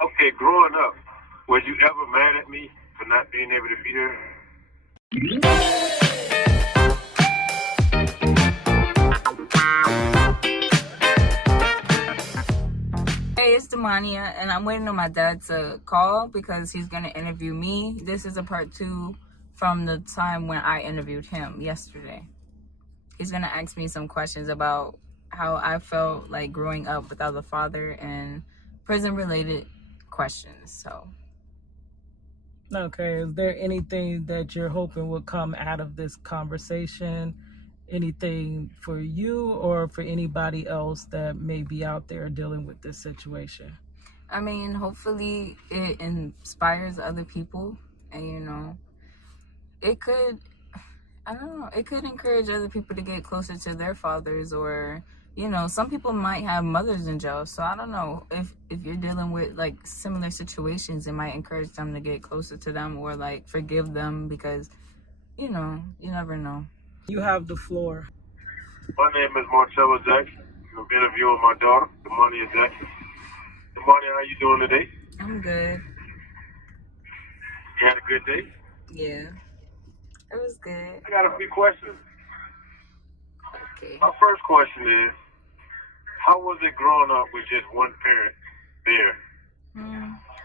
Okay, growing up, was you ever mad at me for not being able to be there? Hey, it's Demania, and I'm waiting on my dad to call because he's going to interview me. This is a part 2 from the time when I interviewed him yesterday. He's going to ask me some questions about how I felt like growing up without a father and prison-related questions. So, okay, is there anything that you're hoping will come out of this conversation? Anything for you or for anybody else that may be out there dealing with this situation? I mean, hopefully it inspires other people, and it could, I don't know, it could encourage other people to get closer to their fathers, or some people might have mothers in jail, so I don't know if you're dealing with like similar situations, it might encourage them to get closer to them or like forgive them, because you never know. You have the floor. My name is Marcella Jackson. I'm interviewing my daughter, Demania Jackson. Demania, how you doing today? I'm good. You had a good day? Yeah, it was good. I got a few questions. Okay. My first question is, how was it growing up with just one parent there?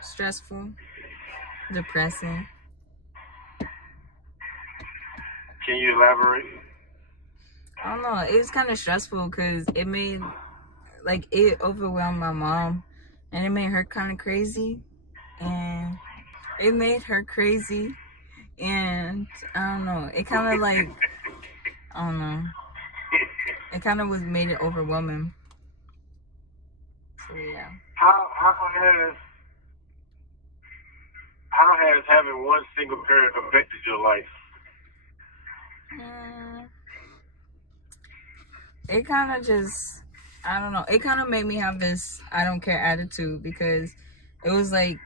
Stressful, depressing. Can you elaborate? I don't know. It was kind of stressful because it overwhelmed my mom, and it made her kind of crazy, and it made her crazy, and I don't know. It kind of like, I don't know. It kind of made it overwhelming. So yeah. How has having one single parent affected your life? It kind of just, I don't know. It kind of made me have this I don't care attitude, because it was like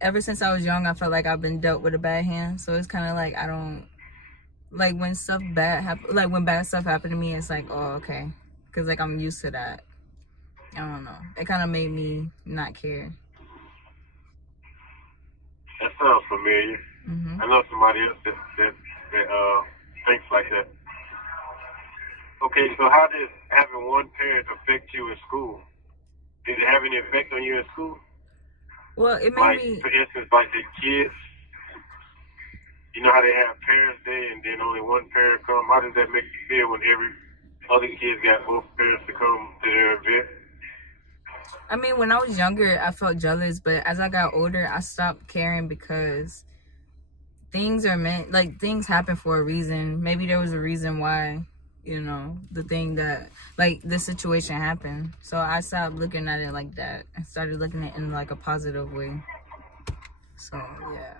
ever since I was young, I felt like I've been dealt with a bad hand. So it's kind of like I don't like when stuff bad happen. Like when bad stuff happened to me, it's like, oh, okay, because like I'm used to that. I don't know. It kind of made me not care. That sounds familiar. I know somebody else that thinks like that. Okay, so how did having one parent affect you in school? Did it have any effect on you in school? Well, it made me... For instance, like the kids, you know how they have Parents' Day and then only one parent come? How does that make you feel when every other kids got both parents to come to their event? I mean, when I was younger, I felt jealous, but as I got older, I stopped caring, because things happen for a reason. Maybe there was a reason why, the thing that, like, this situation happened. So I stopped looking at it like that and started looking at it in, like, a positive way. So, yeah.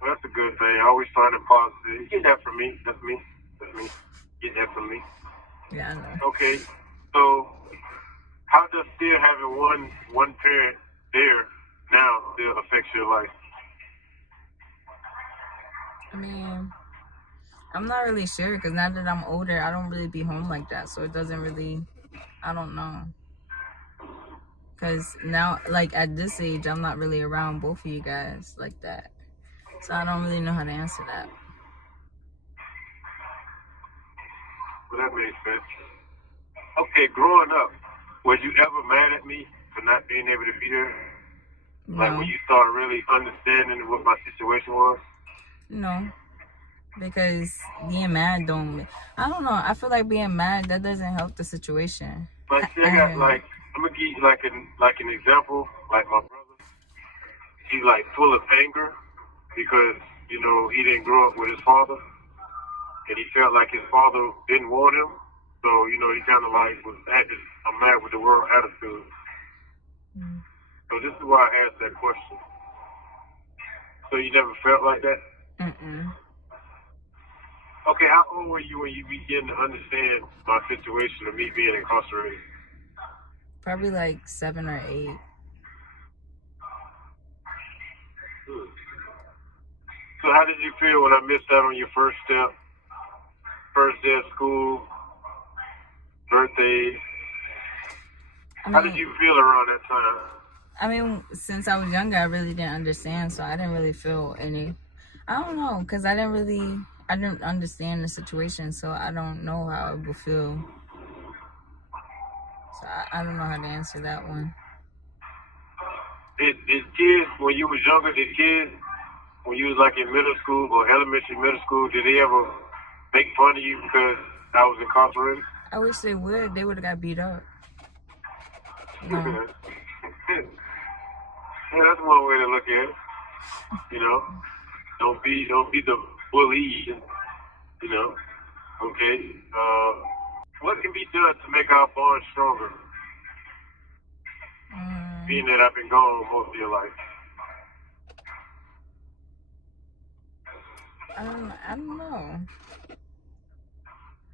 Well, that's a good thing. I always find it positive. You get that from me. That's me. Get that from me. Yeah, I know. Okay, so how does still having one parent there now still affects your life? I mean, I'm not really sure, because now that I'm older, I don't really be home like that. So it doesn't really, I don't know. Because now, like, at this age, I'm not really around both of you guys like that. So I don't really know how to answer that. Well, that makes sense. Okay, growing up, was you ever mad at me for not being able to be there? No. Like when you started really understanding what my situation was? No. Because being mad I don't know. I feel like being mad, that doesn't help the situation. Like, see, I'm gonna give you like an example. Like my brother, he's like full of anger because he didn't grow up with his father, and he felt like his father didn't want him. So he kind of like had this "I'm mad with the world" attitude. So this is why I asked that question. So you never felt like that? Okay, how old were you when you began to understand my situation of me being incarcerated? Probably like 7 or 8. So how did you feel when I missed out on your first step, first day of school, birthday? How did you feel around that time? I mean, since I was younger, I really didn't understand, so I didn't really feel any. I don't know, because I didn't understand the situation, so I don't know how it would feel. So I don't know how to answer that one. Did kids, when you was younger, when you was like in middle school or elementary, middle school, did they ever make fun of you because I was incarcerated? I wish they would. They would have got beat up. No. Yeah, that's one way to look at it. You know, don't be the bully. You know, okay. What can be done to make our bond stronger? Being that I've been gone most of your life. I don't know.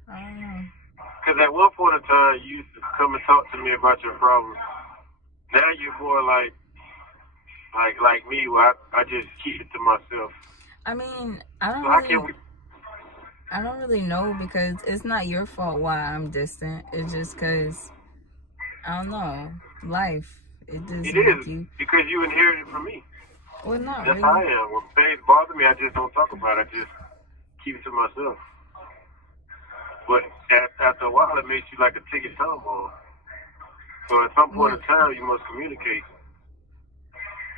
Because at one point in time, you used to come and talk to me about your problems. Now you're more like me, where I just keep it to myself. I mean, I don't really know, because it's not your fault why I'm distant. It's just because, I don't know, life. It is, because you inherited it from me. Well, not That's really. how I am. When things bother me, I just don't talk about it. I just keep it to myself. But after a while, it makes you like a ticket time bomb. So at some point in time, you must communicate.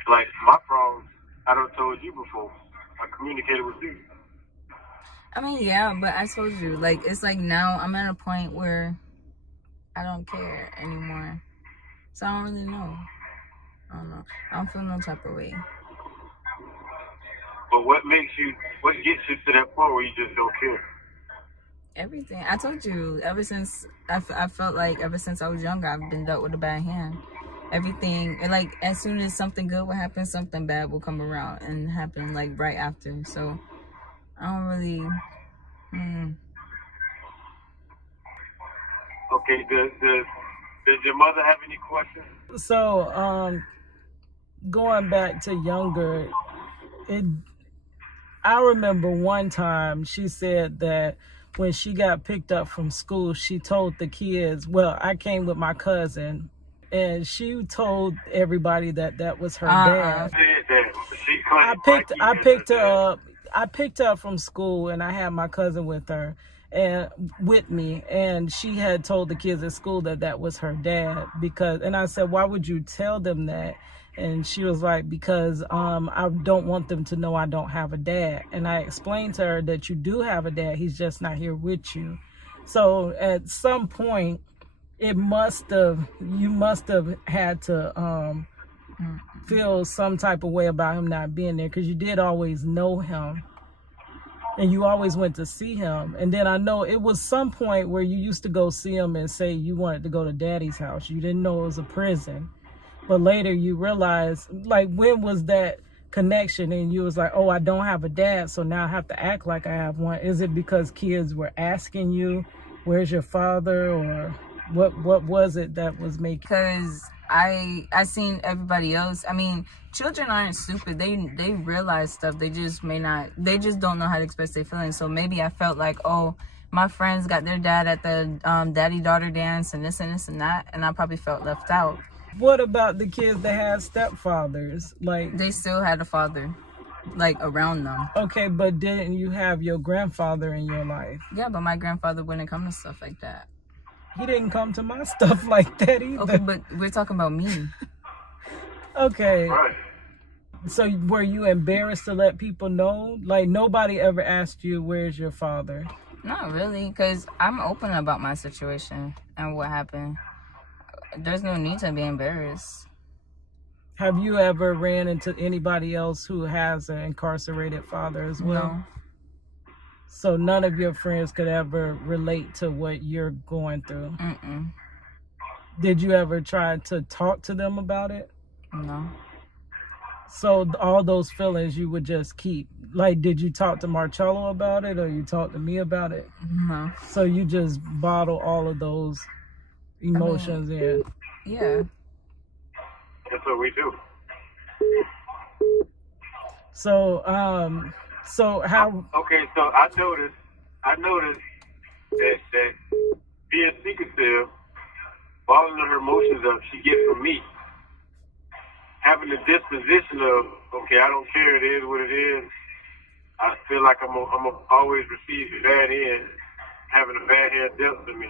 Like my problems, I done told you before. I communicated with you. I mean, yeah, but I told you, like, it's like now I'm at a point where I don't care anymore. So I don't really know. I don't know. I don't feel no type of way. But what gets you to that point where you just don't care? Everything. I told you, ever since I felt like ever since I was younger, I've been dealt with a bad hand. Everything, and like as soon as something good will happen, something bad will come around and happen like right after. So I don't really. Okay. Does your mother have any questions? So, going back to younger, I remember one time she said that when she got picked up from school, she told the kids, well, I came with my cousin, and she told everybody that was her dad. I picked her up from school, and I had my cousin with her and with me, and she had told the kids at school that was her dad, and I said, why would you tell them that? And she was like, because I don't want them to know I don't have a dad. And I explained to her that you do have a dad, he's just not here with you. So at some point, you must have had to feel some type of way about him not being there, because you did always know him and you always went to see him. And then I know it was some point where you used to go see him and say you wanted to go to daddy's house. You didn't know it was a prison, but later you realized, like, when was that connection? And you was like, oh, I don't have a dad, so now I have to act like I have one. Is it because kids were asking you, where's your father, or what was it that was making? Because I seen everybody else. I mean, children aren't stupid. They realize stuff. They just don't know how to express their feelings. So maybe I felt like, oh, my friends got their dad at the daddy-daughter dance and this and this and that, and I probably felt left out. What about the kids that had stepfathers? Like, they still had a father, like, around them. Okay, but didn't you have your grandfather in your life? Yeah, but my grandfather wouldn't come to stuff like that. He didn't come to my stuff like that either. Okay, but we're talking about me. Okay. So were you embarrassed to let people know? Like, nobody ever asked you, where's your father? Not really, because I'm open about my situation and what happened. There's no need to be embarrassed. Have you ever ran into anybody else who has an incarcerated father as well? No. So none of your friends could ever relate to what you're going through? Mm-mm. Did you ever try to talk to them about it? No. So all those feelings you would just keep? Like, did you talk to Marcello about it, or you talk to me about it? No. So you just bottle all of those emotions in? Yeah. That's what we do. So, how? Okay, so I noticed that being secretive, bottling her emotions up, she gets from me. having the disposition of, okay, I don't care, it is what it is. I feel like I'm gonna always receive the bad end, having a bad hand dealt to me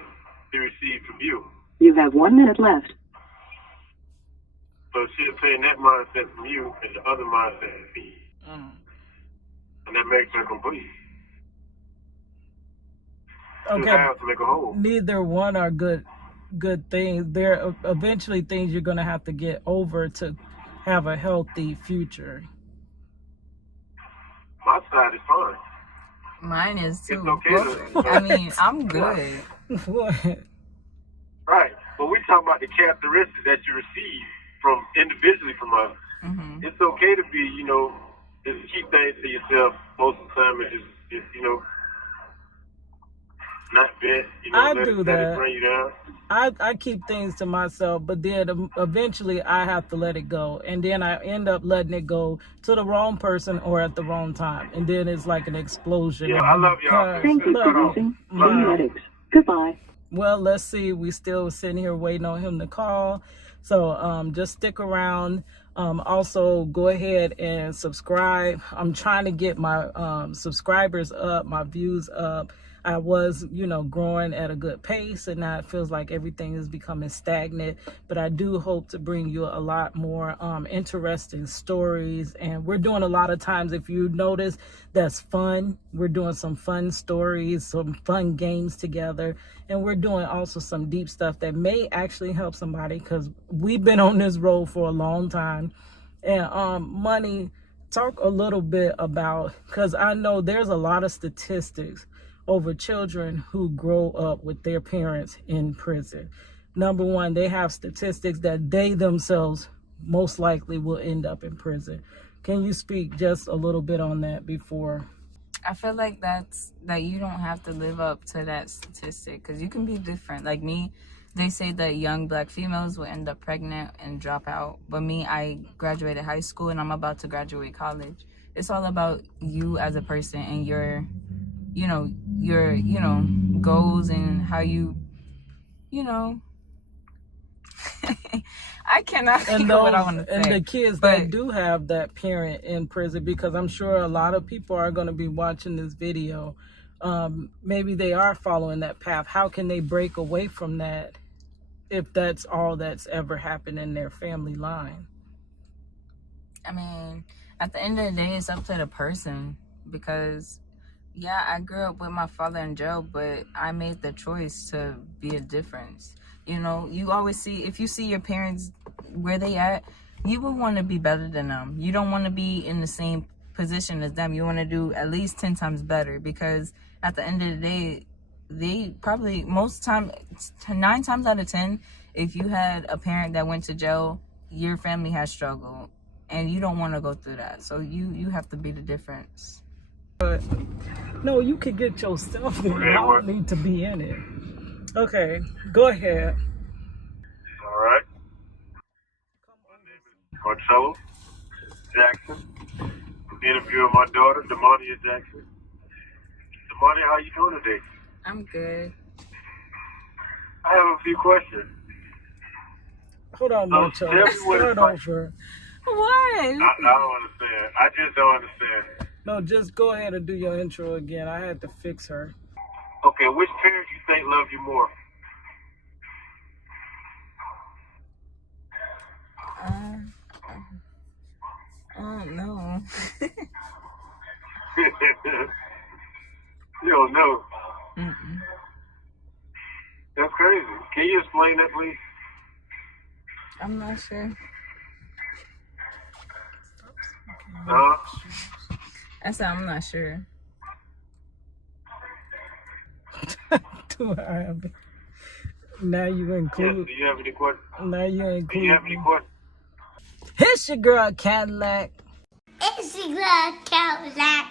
to receive from you. You have 1 minute left. So she'll take that mindset from you and the other mindset from me. And that makes her complete. Okay. Have to make a whole. Neither one are good things. They're eventually things you're gonna have to get over to have a healthy future. My side is fine. Mine is too. It's okay. I mean, I'm good. What? Right. But we talk about the characteristics that you receive from individually from us. Mm-hmm. It's okay to be, just keep things to yourself most of the time and just not vent, I let do it that. bring you down. I keep things to myself, but then eventually I have to let it go. And then I end up letting it go to the wrong person or at the wrong time. And then it's like an explosion. Yeah, I love y'all. Thank you for using Genetics. Goodbye. Well, let's see. We still sitting here waiting on him to call. So just stick around. Also, go ahead and subscribe. I'm trying to get my subscribers up, my views up. I was, growing at a good pace, and now it feels like everything is becoming stagnant. But I do hope to bring you a lot more interesting stories. And we're doing a lot of times, if you notice, that's fun. We're doing some fun stories, some fun games together. And we're doing also some deep stuff that may actually help somebody, because we've been on this road for a long time. And Money, talk a little bit about, because I know there's a lot of statistics over children who grow up with their parents in prison. Number one, they have statistics that they themselves most likely will end up in prison. Can you speak just a little bit on that before? I feel like that you don't have to live up to that statistic, because you can be different. Like me, they say that young Black females will end up pregnant and drop out. But me, I graduated high school and I'm about to graduate college. It's all about you as a person and your goals and how you I cannot think of what I want to say. And the kids that do have that parent in prison, because I'm sure a lot of people are going to be watching this video. Maybe they are following that path. How can they break away from that if that's all that's ever happened in their family line? I mean, at the end of the day, it's up to the person, because yeah, I grew up with my father in jail, but I made the choice to be a difference. You always see, if you see your parents where they at, you would want to be better than them. You don't want to be in the same position as them. You want to do at least 10 times better, because at the end of the day, they probably, 9 times out of 10, if you had a parent that went to jail, your family has struggled, and you don't want to go through that. So you have to be the difference. But no, you can get yourself in. I don't need to be in it. Okay, go ahead. All right. My name is Marcello Jackson. I'm interviewing my daughter, Demonia Jackson. Demonia, how you doing today? I'm good. I have a few questions. Hold on, Marcello. Start over. What? I don't understand. I just don't understand. No, just go ahead and do your intro again. I had to fix her. Okay, which parent do you think love you more? I don't know. You don't know. Mm-mm. That's crazy. Can you explain that, please? I'm not sure. I said I'm not sure. Do I have it? Now you include. Yes, do you have any questions? Now you include. Do you have any questions? It's your girl Cadillac. It's your girl Cadillac.